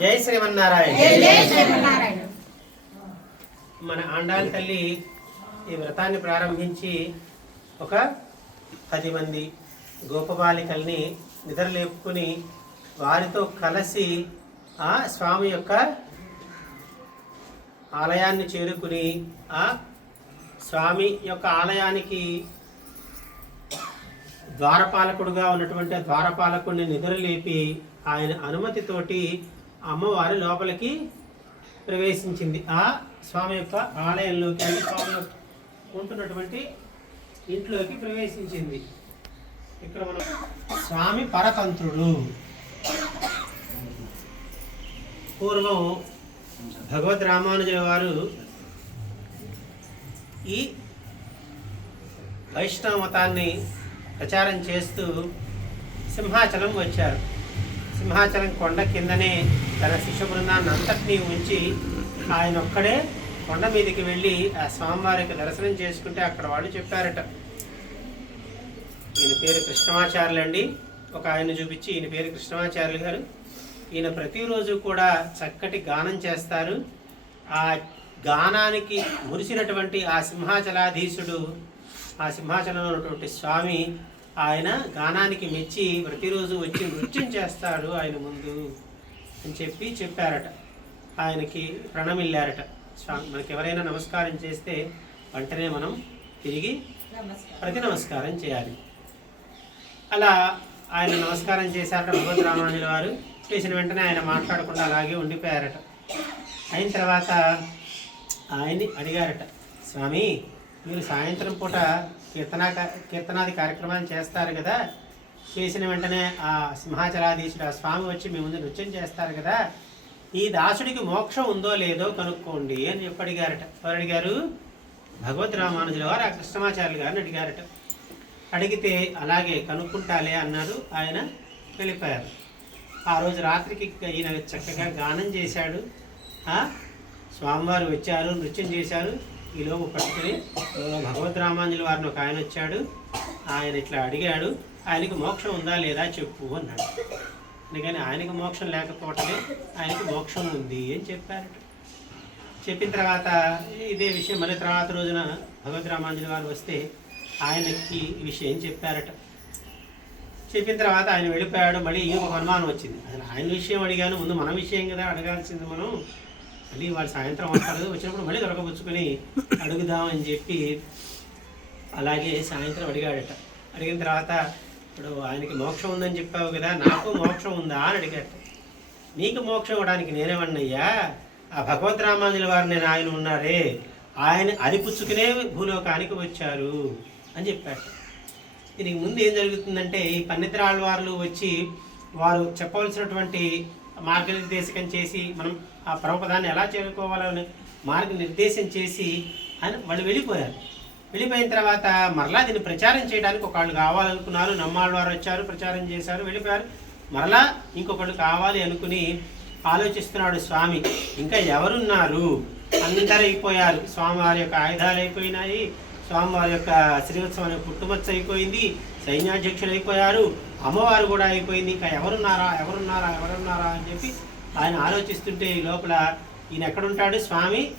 జై శ్రీమన్నారాయణ. మన ఆండాళ్ళ తల్లి ఈ వ్రతాన్ని ప్రారంభించి ఒక పది మంది గోపబాలికల్ని నిద్రలేపుకుని వారితో కలిసి ఆ స్వామి యొక్క ఆలయాన్ని చేరుకుని ఆ స్వామి యొక్క ఆలయానికి ద్వారపాలకుడుగా ఉన్నటువంటి ద్వారపాలకుడిని నిద్రలేపి ఆయన అనుమతితోటి అమ్మవారు లోపలికి ప్రవేశించింది. ఆ స్వామి యొక్క ఆలయంలోకి అంటే స్వామి యొక్క ఉంటున్నటువంటి ఇంట్లోకి ప్రవేశించింది. ఇక్కడ మనం స్వామి పరతంత్రుడు. పూర్వం భగవద్ రామానుజుల వారు ఈ వైష్ణవ మతాన్ని ప్రచారం చేస్తూ సింహాచలం వచ్చారు. సింహాచలం కొండ కిందనే తన శిష్య బృందాన్ని అంతటినీ ఉంచి ఆయన ఒక్కడే కొండ మీదకి వెళ్ళి ఆ స్వామివారికి దర్శనం చేసుకుంటే అక్కడ వాళ్ళు చెప్పారట. ఈయన పేరు కృష్ణమాచార్యులు అండి ఒక ఆయన చూపించి ఈయన పేరు కృష్ణమాచార్యులు గారు. ఈయన ప్రతిరోజు కూడా చక్కటి గానం చేస్తారు. ఆ గానానికి మురిసినటువంటి ఆ సింహాచలాధీశుడు ఆ సింహాచలంలో ఉన్నటువంటి స్వామి ఆయన గానానికి మెచ్చి ప్రతిరోజు వచ్చి నృత్యం చేస్తాడు ఆయన ముందు. అని చెప్పి చెప్పారట. ఆయనకి ప్రణమిల్లారట. స్వామి మనకి ఎవరైనా నమస్కారం చేస్తే వెంటనే మనం తిరిగి ప్రతి నమస్కారం చేయాలి. అలా ఆయన నమస్కారం చేశారట భగవద్ రామానుజుల వారు. చేసిన వెంటనే ఆయన మాట్లాడకుండా అలాగే ఉండిపోయారట. అయిన తర్వాత ఆయన్ని అడిగారట స్వామి మీరు సాయంత్రం పూట కీర్తనా కీర్తనాది కార్యక్రమాన్ని చేస్తారు కదా చేసిన వెంటనే ఆ సింహాచలాధీశుడు ఆ స్వామి వచ్చి మీ ముందు నృత్యం చేస్తారు కదా. ఈ దాసుడికి మోక్షం ఉందో లేదో కనుక్కోండి అని చెప్పి అడిగారట. ఎవరు అడిగారు? భగవద్ రామానుజుల వారు ఆ కృష్ణమాచార్యులు గారిని అడిగారట. అడిగితే అలాగే కనుక్కుంటాలే అన్నారు. ఆయన వెళ్ళిపోయారు. ఆ రోజు రాత్రికి ఈయన చక్కగా గానం చేశాడు. స్వామివారు వచ్చారు నృత్యం చేశారు. ఈలోపు పట్టుకుని భగవద్ రామాంజలి వారిని ఒక ఆయన వచ్చాడు. ఆయన ఇట్లా అడిగాడు. ఆయనకి మోక్షం ఉందా లేదా చెప్పు అన్నాడు. అందుకని ఆయనకి మోక్షం లేకపోవటమే ఆయనకి మోక్షం ఉంది అని చెప్పారట. చెప్పిన తర్వాత ఇదే విషయం మళ్ళీ తర్వాత రోజున భగవద్ రామాంజలి వారు వస్తే ఆయనకి ఈ విషయం చెప్పారట. చెప్పిన తర్వాత ఆయన వెళ్ళిపోయాడు మళ్ళీ ఇంకొక ఒక అనుమానం వచ్చింది. అసలు ఆయన విషయం అడిగాను ముందు మన విషయం కదా అడగాల్సింది మనం. మళ్ళీ వాళ్ళు సాయంత్రం వస్తారు వచ్చినప్పుడు మళ్ళీ దొరకపుచ్చుకొని అడుగుదామని చెప్పి అలాగే సాయంత్రం అడిగాడట. అడిగిన తర్వాత ఇప్పుడు ఆయనకి మోక్షం ఉందని చెప్పావు కదా నాకు మోక్షం ఉందా అని అడిగాడు. నీకు మోక్షం ఇవ్వడానికి నేనేమన్నయ్యా? ఆ భగవద్ రామాంజుల వారు నేను ఆయన ఉన్నారే ఆయన అరిపుచ్చుకునే భూలోకానికి వచ్చారు అని చెప్పాడు. దీనికి ముందు ఏం జరుగుతుందంటే ఈ పన్నితరాళ్ళ వారు వచ్చి వారు చెప్పవలసినటువంటి మార్గనిర్దేశకం చేసి మనం ఆ పరమపదాన్ని ఎలా చేరుకోవాలని మార్గనిర్దేశం చేసి అని వాళ్ళు వెళ్ళిపోయారు. వెళ్ళిపోయిన తర్వాత మరలా దీన్ని ప్రచారం చేయడానికి ఒకళ్ళు కావాలనుకున్నారు. నమ్మాళ్ళ వారు వచ్చారు ప్రచారం చేశారు వెళ్ళిపోయారు. మరలా ఇంకొకళ్ళు కావాలి అనుకుని ఆలోచిస్తున్నాడు స్వామి. ఇంకా ఎవరున్నారు? అందరూ అయిపోయారు స్వామివారి యొక్క ఆయుధాలు అయిపోయినాయి. స్వామివారి యొక్క శ్రీవత్సవం అనే పుట్టుమచ్చ అయిపోయింది. సైన్యాధ్యక్షులు అయిపోయారు అమ్మవారు కూడా అయిపోయింది. ఇంకా ఎవరున్నారా? ఎవరున్నారా? ఎవరున్నారా అని చెప్పి ఆయన ఆలోచిస్తుంటే ఈ లోపల ఈయన ఎక్కడుంటాడు స్వామి?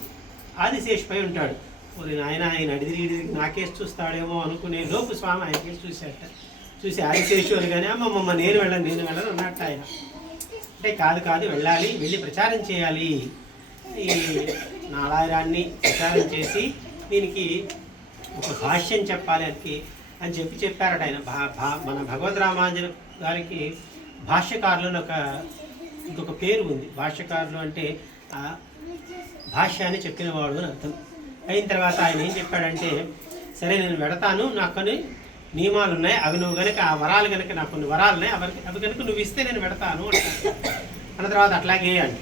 ఆదిశేషిపై ఉంటాడు. ఓరి ఆయన ఆయన అడిదిరి నాకేసి చూస్తాడేమో అనుకునే లోపు స్వామి ఆయనకేసి చూశాట చూసి ఆదిశేషు కానీ అమ్మమ్మ నేను వెళ్ళను నేను వెళ్ళను అన్నట్టు ఆయన. అంటే కాదు కాదు వెళ్ళాలి వెళ్ళి ప్రచారం చేయాలి. ఈ నారాయణాన్ని ప్రచారం చేసి దీనికి ఒక భాష్యం చెప్పాలి అది అని చెప్పి చెప్పారట ఆయన. భా భా మన భగవద్ రామాంజన గారికి భాష్యకారులు అని ఒక ఇంకొక పేరు ఉంది. భాష్యకారులు అంటే ఆ భాష్యాన్ని చెప్పినవాడు అని అర్థం. అయిన తర్వాత ఆయన ఏం చెప్పాడంటే సరే నేను పెడతాను నాకు కొన్ని నియమాలు ఉన్నాయి అవి నువ్వు కనుక ఆ వరాలు కనుక నాకు కొన్ని వరాలు ఉన్నాయి అవి అవి కనుక నువ్వు ఇస్తే నేను పెడతాను అన్న తర్వాత అట్లాగే అండి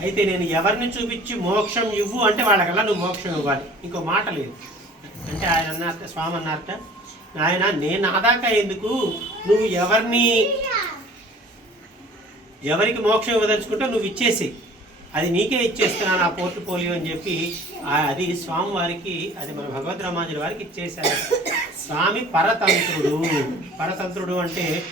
అయితే నేను ఎవరిని చూపించి మోక్షం ఇవ్వు అంటే వాళ్ళకల్లా నువ్వు మోక్షం ఇవ్వాలి. ఇంకో మాట లేదు. అంటే ఆయన అన్నారట స్వామి అన్నారట నాయన నేను ఆదాకా ఎందుకు? నువ్వు ఎవరిని ఎవరికి మోక్షం ఇవ్వదలుచుకుంటే నువ్వు ఇచ్చేసి అది నీకే ఇచ్చేస్తున్నాను ఆ పోర్ట్ఫోలియో అని చెప్పి అది స్వామి వారికి అది మన భగవద్ రామానుజుల వారికి ఇచ్చేశారు. స్వామి పరతంత్రుడు. పరతంత్రుడు అంటే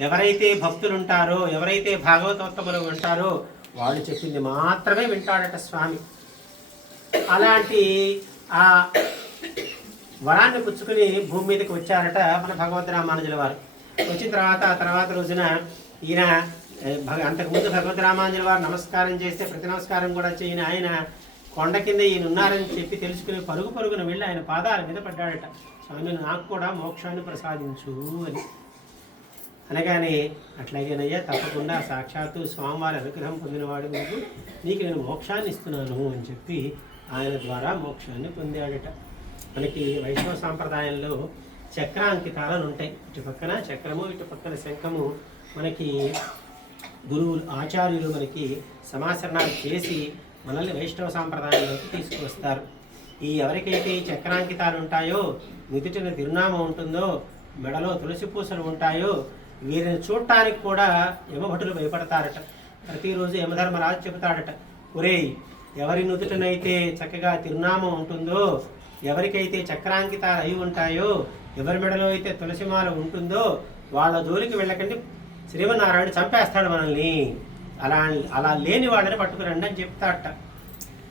ఎవరైతే భక్తులు ఉంటారో ఎవరైతే భాగవతోత్తములు ఉంటారో వాళ్ళు చెప్పింది మాత్రమే వింటాడట స్వామి. అలాంటి ఆ వరాన్ని పుచ్చుకుని భూమి మీదకి వచ్చారట మన భగవద్ రామానుజుల వారు. వచ్చిన తర్వాత ఆ తర్వాత రోజున ఈయన అంతకుముందు భగవద్ రామానుజుల వారు నమస్కారం చేస్తే ప్రతి నమస్కారం కూడా చేయని ఆయన కొండ కింద ఈయన ఉన్నారని చెప్పి తెలుసుకుని పరుగు పరుగున వెళ్ళి ఆయన పాదాల మీద పడ్డాడట. స్వామి నాకు కూడా మోక్షాన్ని ప్రసాదించు అని. అనగానే అట్లాగేనయ్యా తప్పకుండా సాక్షాత్తు స్వామివారి అనుగ్రహం పొందినవాడు నువ్వు. నీకు నేను మోక్షాన్ని ఇస్తున్నాను అని చెప్పి ఆయన ద్వారా మోక్షాన్ని పొందాడట. మనకి వైష్ణవ సాంప్రదాయంలో చక్రాంకితాలను ఉంటాయి. ఇటు పక్కన చక్రము ఇటు పక్కన శంఖము. మనకి గురువులు ఆచార్యులు మనకి సమాచరణాలు చేసి మనల్ని వైష్ణవ సాంప్రదాయంలోకి తీసుకువస్తారు. ఈ ఎవరికైతే ఈ చక్రాంకితాలు ఉంటాయో నుదుటిన తిరునామం ఉంటుందో మెడలో తులసి పూసలు ఉంటాయో వీరిని చూడటానికి కూడా యమభటులు భయపడతారట. ప్రతిరోజు యమధర్మరాజు చెబుతాడట ఒరేయ్ ఎవరి నుదుటనైతే చక్కగా తిరునామం ఉంటుందో ఎవరికైతే చక్రాంకితాలు అయి ఉంటాయో ఎవరి మెడలో అయితే తులసిమాల ఉంటుందో వాళ్ళ జోలికి వెళ్ళకండి శ్రీమన్నారాయణ చంపేస్తాడు మనల్ని. అలా అలా లేని వాళ్ళని పట్టుకురండి అని చెప్తాడట.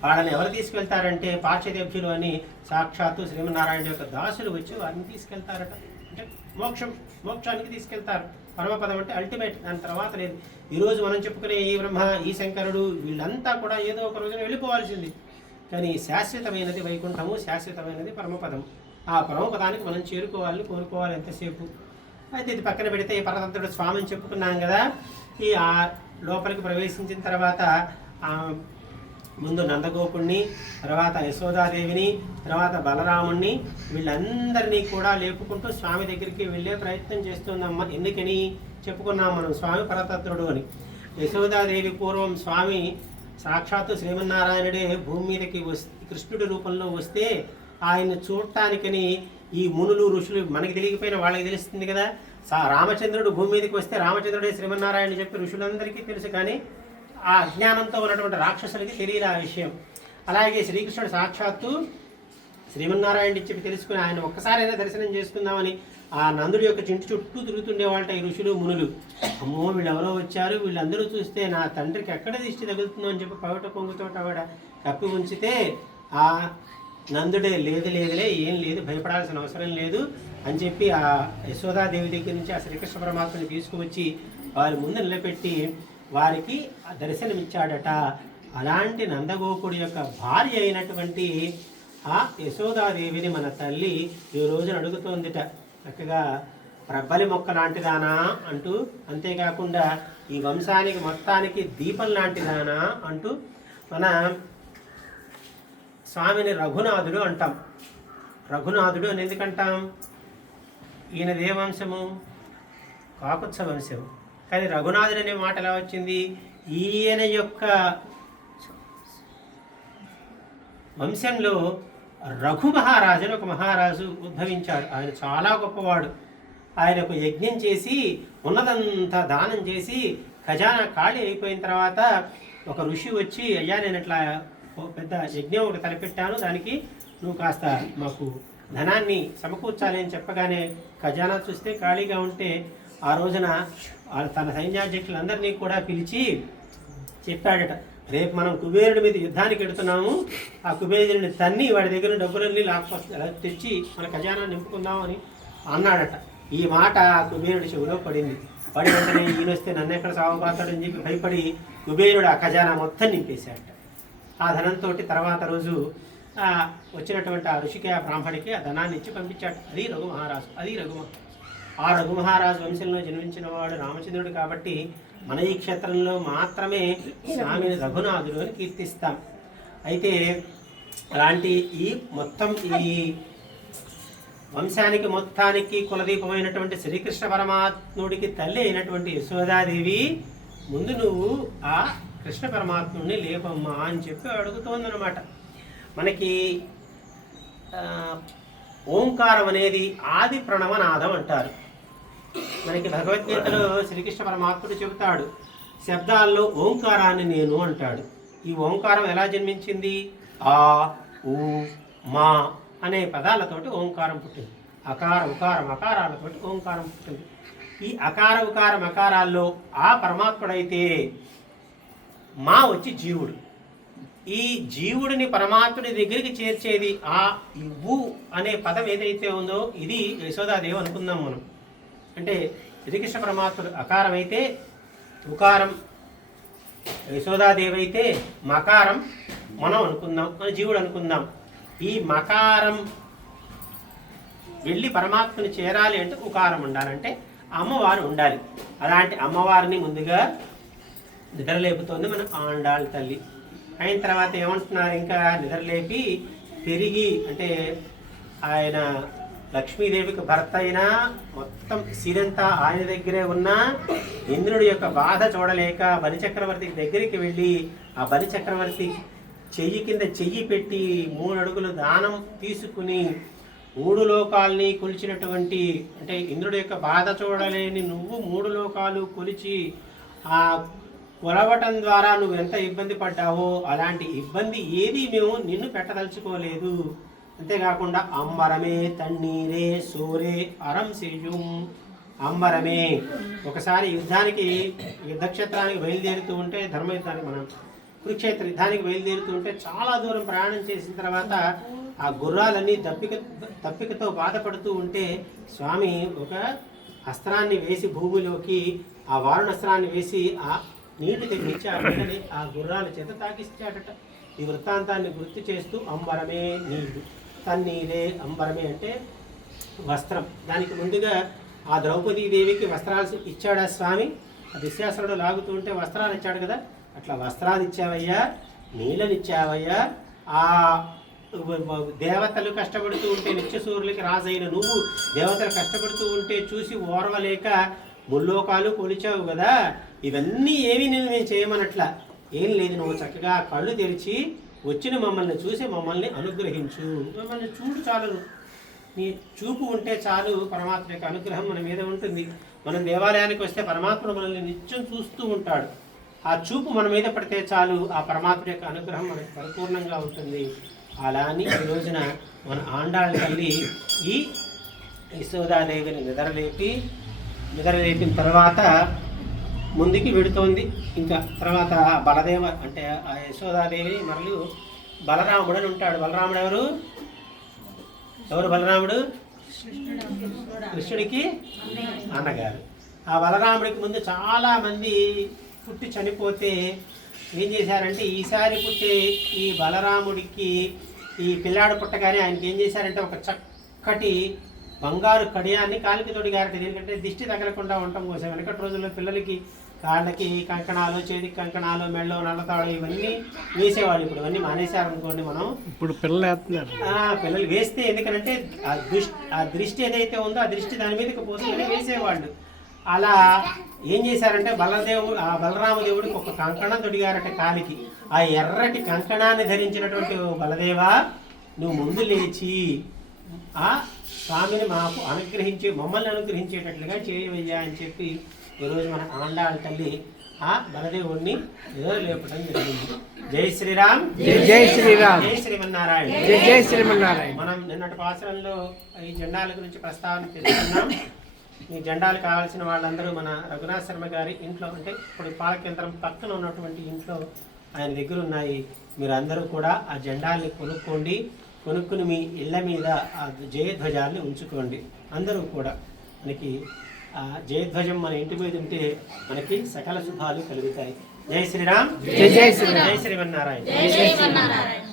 వాళ్ళని ఎవరు తీసుకెళ్తారంటే పార్శ్వదేభ్యులు అని సాక్షాత్తు శ్రీమన్నారాయణ యొక్క దాసులు వచ్చి వారిని తీసుకెళ్తారట. అంటే మోక్షం మోక్షానికి తీసుకెళ్తారు. పరమపదం అంటే అల్టిమేట్ దాని తర్వాత లేదు. ఈరోజు మనం చెప్పుకునే ఈ బ్రహ్మ ఈ శంకరుడు వీళ్ళంతా కూడా ఏదో ఒక రోజున వెళ్ళిపోవాల్సింది. కానీ శాశ్వతమైనది వైకుంఠము శాశ్వతమైనది పరమపదం. ఆ పరమపదానికి మనం చేరుకోవాలని కోరుకోవాలి ఎంతసేపు? అయితే ఇది పక్కన పెడితే ఈ పరతంత్రుడు స్వామిని చెప్పుకున్నాం కదా. ఈ ఆ లోపలికి ప్రవేశించిన తర్వాత ముందు నందగోపుణ్ణి తర్వాత యశోదాదేవిని తర్వాత బలరాముణ్ణి వీళ్ళందరినీ కూడా లేపుకుంటూ స్వామి దగ్గరికి వెళ్ళే ప్రయత్నం చేస్తుందమ్మ. ఎందుకని చెప్పుకున్నాం మనం స్వామి పరతత్రుడు అని. యశోదాదేవి పూర్వం స్వామి సాక్షాత్తు శ్రీమన్నారాయణుడే భూమి మీదకి వస్ కృష్ణుడి రూపంలో వస్తే ఆయన చూడటానికని ఈ మునులు ఋషులు మనకి తెలియకపోయినా వాళ్ళకి తెలుస్తుంది కదా. సా రామచంద్రుడు భూమి మీదకి వస్తే రామచంద్రుడే శ్రీమన్నారాయణ చెప్పి ఋషులందరికీ తెలుసు కానీ ఆ అజ్ఞానంతో ఉన్నటువంటి రాక్షసులకి తెలియదు ఆ విషయం. అలాగే శ్రీకృష్ణుడు సాక్షాత్తు శ్రీమన్నారాయణ చెప్పి తెలుసుకుని ఆయన ఒక్కసారైనా దర్శనం చేసుకుందామని ఆ నందుడి యొక్క చింటి చుట్టూ తిరుగుతుండే వాళ్ళ ఈ ఋషులు మునులు. అమ్మో వీళ్ళెవరో వచ్చారు? వీళ్ళందరూ చూస్తే నా తండ్రికి ఎక్కడ దిష్టి తగులుతుందో అని చెప్పి పవిట పొంగుతో ఆవిడ కప్పి ఉంచితే ఆ నందుడే లేదు లేదులే ఏం లేదు భయపడాల్సిన అవసరం లేదు అని చెప్పి ఆ యశోదాదేవి దగ్గర నుంచి ఆ శ్రీకృష్ణ పరమాత్మని తీసుకువచ్చి వారి ముందు నిలబెట్టి వారికి దర్శనమిచ్చాడట. అలాంటి నందగోకుడి యొక్క భార్య అయినటువంటి ఆ యశోదాదేవిని మన తల్లి ఈ రోజున అడుగుతోందిట. చక్కగా ప్రబ్బలి మొక్క లాంటిదానా అంటూ అంతేకాకుండా ఈ వంశానికి మొత్తానికి దీపం లాంటిదానా అంటూ మన స్వామిని రఘునాథుడు అంటాం. రఘునాథుడు అని ఎందుకంటాం? ఈయనది ఏ వంశము కాకుత్స వంశం కానీ రఘునాథుడు అనే మాట ఎలా వచ్చింది? ఈయన యొక్క వంశంలో రఘు మహారాజు అని ఒక మహారాజు ఉద్భవించాడు. ఆయన చాలా గొప్పవాడు. ఆయన ఒక యజ్ఞం చేసి ఉన్నదంతా దానం చేసి ఖజానా ఖాళీ అయిపోయిన తర్వాత ఒక ఋషి వచ్చి అయ్యా నేను ఇట్లా పెద్ద యజ్ఞం ఒకటి తలపెట్టాను దానికి నువ్వు కాస్త మాకు ధనాన్ని సమకూర్చాలి అని చెప్పగానే ఖజానా చూస్తే ఖాళీగా ఉంటే ఆ రోజున తన సైన్యాధ్యక్షులందరినీ కూడా పిలిచి చెప్పాడట. రేపు మనం కుబేరుడి మీద యుద్ధానికి వెడుతున్నాము ఆ కుబేరుడిని తన్ని వాడి దగ్గర డబ్బులన్నీ లాక్కొస్తా తెచ్చి మన ఖజానా నింపుకుందామని అన్నాడట. ఈ మాట ఆ కుబేరుడి చెవిలో పడింది. పడి వెంటనే ఈయన వస్తే నన్ను ఎక్కడ సాగుపాతాడని చెప్పి భయపడి కుబేరుడు ఆ ఖజానా మొత్తం నింపేశాడట. ఆ ధనంతో తర్వాత రోజు వచ్చినటువంటి ఆ ఋషికి ఆ బ్రాహ్మణికి ఆ ధనాన్ని ఇచ్చి పంపించాడు అది రఘు మహారాజు అది రఘు ఆ రఘు మహారాజు వంశంలో జన్మించిన వాడు రామచంద్రుడు కాబట్టి మన ఈ క్షేత్రంలో మాత్రమే స్వామిని రఘునాథుడు అని కీర్తిస్తాం. అయితే అలాంటి ఈ మొత్తం ఈ వంశానికి మొత్తానికి కులదీపమైనటువంటి శ్రీకృష్ణ పరమాత్ముడికి తల్లి అయినటువంటి యశోదాదేవి ముందు నువ్వు ఆ కృష్ణ పరమాత్ముడిని లేపమ్మా అని చెప్పి అడుగుతోందనమాట మనకి ఓంకారం అనేది ఆది ప్రణవనాదం అంటారు. మనకి భగవద్గీతలో శ్రీకృష్ణ పరమాత్ముడు చెబుతాడు శబ్దాల్లో ఓంకారాన్ని నేను అంటాడు. ఈ ఓంకారం ఎలా జన్మించింది? ఆ ఊ మా అనే పదాలతోటి ఓంకారం పుట్టింది. అకార ఉకారం అకారాలతోటి ఓంకారం పుట్టింది. ఈ అకార ఉకారం అకారాల్లో ఆ పరమాత్ముడైతే మా వచ్చి జీవుడు. ఈ జీవుడిని పరమాత్ముడి దగ్గరికి చేర్చేది ఆ ఇవ్వు అనే పదం ఏదైతే ఉందో ఇది యశోదాదేవి అనుకుందాం మనం. అంటే శ్రీకృష్ణ పరమాత్ముడు అకారం అయితే ఉకారం యశోదాదేవి అయితే మకారం మనం అనుకుందాం మన జీవుడు అనుకుందాం. ఈ మకారం వెళ్ళి పరమాత్మని చేరాలి అంటే ఉకారం ఉండాలంటే అమ్మవారు ఉండాలి. అలాంటి అమ్మవారిని ముందుగా నిద్రలేపుతోంది మన ఆండాళ్ళ తల్లి. అయిన తర్వాత ఏమంటున్నారు? ఇంకా నిద్రలేపి తిరిగి అంటే ఆయన లక్ష్మీదేవికి భర్త అయినా మొత్తం సిరంతా ఆయన దగ్గరే ఉన్న ఇంద్రుడి యొక్క బాధ చూడలేక బలిచక్రవర్తి దగ్గరికి వెళ్ళి ఆ బలిచక్రవర్తి చెయ్యి కింద చెయ్యి పెట్టి మూడు అడుగులు దానం తీసుకుని మూడు లోకాల్ని కొలిచినటువంటి అంటే ఇంద్రుడి యొక్క బాధ చూడలేని నువ్వు మూడు లోకాలు కొలిచి ఆ కొలవటం ద్వారా నువ్వు ఎంత ఇబ్బంది పడ్డావో అలాంటి ఇబ్బంది ఏది మేము నిన్ను పెట్టదలుచుకోలేదు. అంతేకాకుండా అంబరమే తన్నీరే సూరే అరం సేజుం. అంబరమే. ఒకసారి యుద్ధానికి యుద్ధక్షేత్రానికి బయలుదేరుతూ ఉంటే ధర్మయుద్ధానికి మనం కురుక్షేత్ర యుద్ధానికి బయలుదేరుతూ ఉంటే చాలా దూరం ప్రయాణం చేసిన తర్వాత ఆ గుర్రాలన్నీ దప్పిక తప్పికతో బాధపడుతూ ఉంటే స్వామి ఒక అస్త్రాన్ని వేసి భూమిలోకి ఆ వారుణ అస్త్రాన్ని వేసి ఆ నీళ్ళు తెప్పించి ఆ నీళ్ళని ఆ గుర్రాల చేత తాకిస్తాడట. ఈ వృత్తాంతాన్ని గుర్తు చేస్తూ అంబరమే నీళ్ళు తన్నీరే అంబరమే అంటే వస్త్రం. దానికి ముందుగా ఆ ద్రౌపదీ దేవికి వస్త్రాలు ఇచ్చాడా స్వామి? ఆ లాగుతూ ఉంటే వస్త్రాలు ఇచ్చాడు కదా. అట్లా వస్త్రాలు ఇచ్చావయ్యా నీళ్ళని ఇచ్చావయ్యా. ఆ దేవతలు కష్టపడుతూ ఉంటే నిత్యసూరులకి రాజైన నువ్వు. దేవతలు కష్టపడుతూ ఉంటే చూసి ఓర్వలేక ముల్లోకాలు కొలిచావు కదా ఇవన్నీ ఏమి నేను నేను చేయమనట్లా. ఏం లేదు నువ్వు చక్కగా కళ్ళు తెరిచి వచ్చిన మమ్మల్ని చూసి మమ్మల్ని అనుగ్రహించు. మమ్మల్ని చూడు చాలు నీ చూపు ఉంటే చాలు పరమాత్మ యొక్క అనుగ్రహం మన మీద ఉంటుంది. మనం దేవాలయానికి వస్తే పరమాత్మ మనల్ని నిత్యం చూస్తూ ఉంటాడు. ఆ చూపు మన మీద పడితే చాలు ఆ పరమాత్మ యొక్క అనుగ్రహం మనకు పరిపూర్ణంగా ఉంటుంది. అలా అని ఈ రోజున మన ఆండాళ్ళ తల్లి ఈ యశోదాదేవిని నిద్రలేపి నిద్రలేపిన తర్వాత ముందుకి వెడుతోంది ఇంకా తర్వాత ఆ బలదేవ అంటే ఆ యశోదాదేవి మరియు బలరాముడు అని ఉంటాడు. బలరాముడు ఎవరు? ఎవరు బలరాముడు? కృష్ణుడికి అన్నగారు. ఆ బలరాముడికి ముందు చాలామంది పుట్టి చనిపోతే ఏం చేశారంటే ఈసారి పుట్టే ఈ బలరాముడికి ఈ పిల్లాడు పుట్టగానే ఆయనకి ఏం చేశారంటే ఒక చక్కటి బంగారు కడియాన్ని కాలికి తొడిగారట. ఎందుకంటే దిష్టి తగలకుండా ఉండటం కోసం వెనకటి రోజుల్లో పిల్లలకి కాళ్ళకి కంకణాలు చేతికి కంకణాలు మెళ్ళో నల్లతాడు ఇవన్నీ వేసేవాళ్ళు. ఇప్పుడు ఇవన్నీ మానేశారు అనుకోండి మనం. ఇప్పుడు పిల్లలు వేస్తున్నారు. పిల్లలు వేస్తే ఎందుకంటే ఆ దృష్టి ఆ దృష్టి ఏదైతే ఉందో ఆ దృష్టి దాని మీదకి పోసి వేసేవాళ్ళు. అలా ఏం చేశారంటే బలదేవుడు ఆ బలరామదేవుడికి ఒక కంకణం తొడిగారట కాలికి. ఆ ఎర్రటి కంకణాన్ని ధరించినటువంటి బలదేవా నువ్వు ముందు లేచి ఆ స్వామిని మాకు అనుగ్రహించి మమ్మల్ని అనుగ్రహించేటట్లుగా చేయవయ్యా అని చెప్పి ఈరోజు మన ఆండాళ్ళ తల్లి ఆ బలదేవుడిని ఏదో లేపడం జరిగింది. జై శ్రీరామ్. జై శ్రీరామ్. జై శ్రీమన్నారాయణ. జై జై శ్రీమన్నారాయణ. మనం నిన్నటి పాసరంలో ఈ జెండాల గురించి ప్రస్తావన తీసుకున్నాం. ఈ జెండాలు కావాల్సిన వాళ్ళందరూ మన రఘునాథ్ శర్మ గారి ఇంట్లో అంటే ఇప్పుడు పాలకేంద్రం పక్కన ఉన్నటువంటి ఇంట్లో ఆయన దగ్గర ఉన్నాయి. మీరు అందరూ కూడా ఆ జెండాల్ని కొనుక్కోండి. కొనుక్కుని మీ ఇళ్ళ మీద ఆ జయధ్వజాల్ని ఉంచుకోండి. అందరూ కూడా మనకి ఆ జయధ్వజం మన ఇంటి మీద ఉంటే మనకి సకల శుభాలు కలుగుతాయి. జై శ్రీరామ్. జై జై శ్రీరామ్. జై శ్రీమన్నారాయణ. జై శ్రీమన్నారాయణ.